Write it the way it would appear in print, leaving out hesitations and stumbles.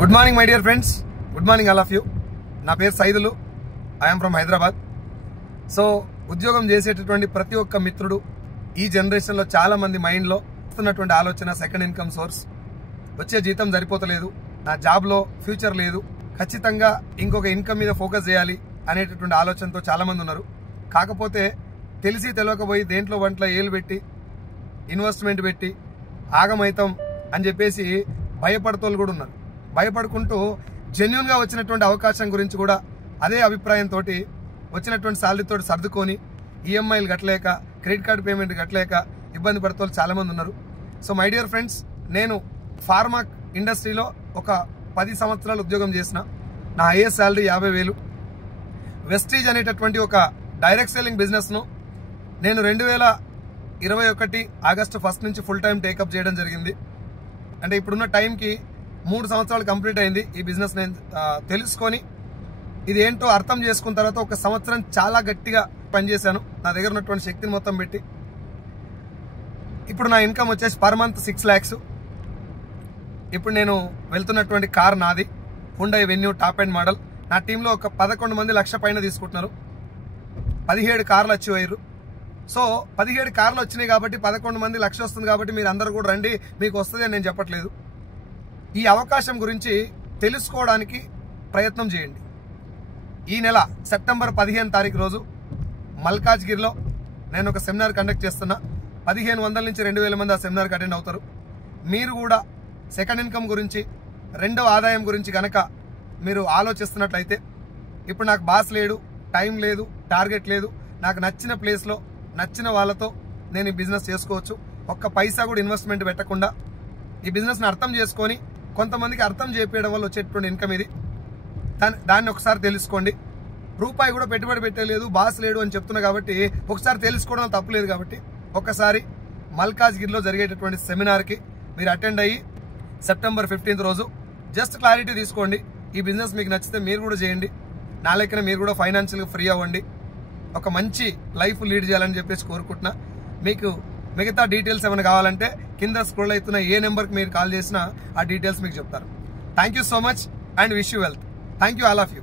Good morning my dear friends, good morning all of you. నా పేరు Saidulu, I'm from Hyderabad. So ఉద్యోగం చేసేటటువంటి ప్రతి ఒక్క మిత్రుడు ఈ జనరేషన్లో చాలా మంది మైండ్లో వస్తున్నటువంటి ఆలోచన సెకండ్ ఇన్కమ్ సోర్స్. వచ్చే జీతం సరిపోతలేదు, నా జాబ్లో ఫ్యూచర్ లేదు, ఖచ్చితంగా ఇంకొక ఇన్కమ్ మీద ఫోకస్ చేయాలి అనేటటువంటి ఆలోచనతో చాలామంది ఉన్నారు. కాకపోతే తెలిసి తెలియకపోయి దేంట్లో వంటలో ఏలు పెట్టి ఇన్వెస్ట్మెంట్ పెట్టి ఆగమైతం అని చెప్పేసి భయపడుతోళ్ళు కూడా ఉన్నారు. భయపడుకుంటూ జెన్యున్గా వచ్చినటువంటి అవకాశం గురించి కూడా అదే అభిప్రాయంతో వచ్చినటువంటి శాలరీతో సర్దుకొని ఈఎంఐలు కట్టలేక క్రెడిట్ కార్డు పేమెంట్ కట్టలేక ఇబ్బంది పడుతూ చాలామంది ఉన్నారు. సో మై డియర్ ఫ్రెండ్స్, నేను ఫార్మా ఇండస్ట్రీలో ఒక 10 సంవత్సరాలు ఉద్యోగం చేసిన. నా హైయెస్ట్ శాలరీ 50,000. వెస్టీజ్ అనేటటువంటి ఒక డైరెక్ట్ సెల్లింగ్ బిజినెస్ను నేను 2021 ఆగస్టు 1 నుంచి ఫుల్ టైం టేకప్ చేయడం జరిగింది. అంటే ఇప్పుడున్న టైంకి 3 సంవత్సరాలు కంప్లీట్ అయింది. ఈ బిజినెస్ నేను తెలుసుకొని ఇది ఏంటో అర్థం చేసుకున్న తర్వాత 1 సంవత్సరం చాలా గట్టిగా పనిచేశాను, నా దగ్గర ఉన్నటువంటి శక్తిని మొత్తం పెట్టి. ఇప్పుడు నా ఇన్కమ్ వచ్చేసి పర్ మంత్ 6 lakhs. ఇప్పుడు నేను వెళ్తున్నటువంటి కార్ నాది, Hyundai venue top and model. నా టీంలో ఒక 11 మంది లక్ష పైన తీసుకుంటున్నారు. 17 కార్లు వచ్చి. సో 17 కార్లు వచ్చినాయి కాబట్టి 11 మంది లక్ష వస్తుంది కాబట్టి మీరు అందరూ కూడా రండి, మీకు వస్తుంది అని నేను చెప్పట్లేదు. ఈ అవకాశం గురించి తెలుసుకోవడానికి ప్రయత్నం చేయండి. ఈ నెల సెప్టెంబర్ 15 తారీఖు రోజు మల్కాజ్గిరిలో నేను ఒక సెమినార్ కండక్ట్ చేస్తున్నా. 1500 నుంచి 2000 మంది ఆ సెమినార్కి అటెండ్ అవుతారు. మీరు కూడా సెకండ్ ఇన్కమ్ గురించి, రెండవ ఆదాయం గురించి కనుక మీరు ఆలోచిస్తున్నట్లయితే, ఇప్పుడు నాకు బాస్ లేడు, టైం లేదు, టార్గెట్ లేదు, నాకు నచ్చిన ప్లేస్లో నచ్చిన వాళ్ళతో నేను ఈ బిజినెస్ చేసుకోవచ్చు, ఒక్క పైసా కూడా ఇన్వెస్ట్మెంట్ పెట్టకుండా ఈ బిజినెస్ని అర్థం చేసుకొని కొంతమందికి అర్థం చేపించడం వల్ల వచ్చేటువంటి ఇన్కమ్ ఇది. దాన్ని ఒకసారి తెలుసుకోండి. రూపాయి కూడా పెట్టుబడి పెట్టలేదు, బాస్ లేడు అని చెప్తున్నా కాబట్టి ఒకసారి తెలుసుకోవడం తప్పులేదు. కాబట్టి ఒక్కసారి మల్కాజ్గిరిలో జరిగేటటువంటి సెమినార్కి మీరు అటెండ్ అయ్యి సెప్టెంబర్ 15 రోజు జస్ట్ క్లారిటీ తీసుకోండి. ఈ బిజినెస్ మీకు నచ్చితే మీరు కూడా చేయండి, నా లెక్కన మీరు కూడా ఫైనాన్షియల్గా ఫ్రీ అవ్వండి, ఒక మంచి లైఫ్ లీడ్ చేయాలని చెప్పేసి కోరుకుంటున్నా. మీకు మిగతా డీటెయిల్స్ ఏమైనా కావాలంటే కింద స్క్రోల్ అవుతున్న ఏ నెంబర్కి మీరు కాల్ చేసినా ఆ డీటెయిల్స్ మీకు చెప్తారు. Thank you so much and wish you wealth. Thank you all of you.